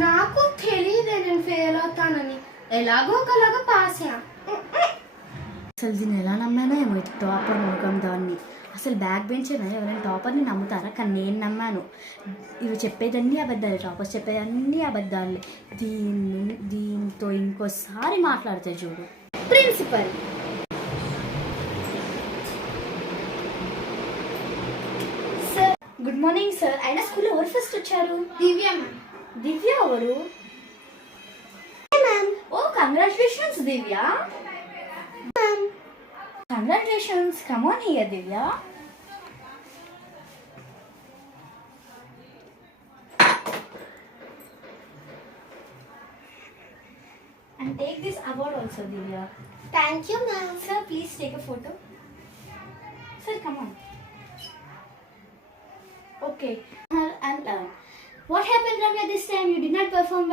నాకు తెలియదే నేను ఫెయిల్ అవుతానని. ఎలాగో ఒకలాగా పాస్ అయ్యా. అసలు దీన్ని ఎలా నమ్మానో ఏమో, టాపర్ ముఖం దాన్ని. అసలు బ్యాక్ బెంచర్ ఎవరైనా టాపర్ని నమ్ముతారా? కానీ నేను నమ్మాను. ఇవి చెప్పేదన్నీ అబద్ధాలు, టాపర్స్ చెప్పేదన్నీ అబద్ధాలు. దీంతో ఇంకోసారి మాట్లాడితే చూడు. Principal sir, good morning sir. అయినా స్కూల్లో ఎవరు ఫస్ట్ వచ్చారు? దివ్య మ్యామ్. దివ్య ఎవరు? Oh, congratulations Divya. Congratulations. Come on here Divya. And take this award also, Divya. Thank you ma'am. Sir, please take a photo. Sir, come on. Okay. And what happened, Ramya, this time? You did not perform well.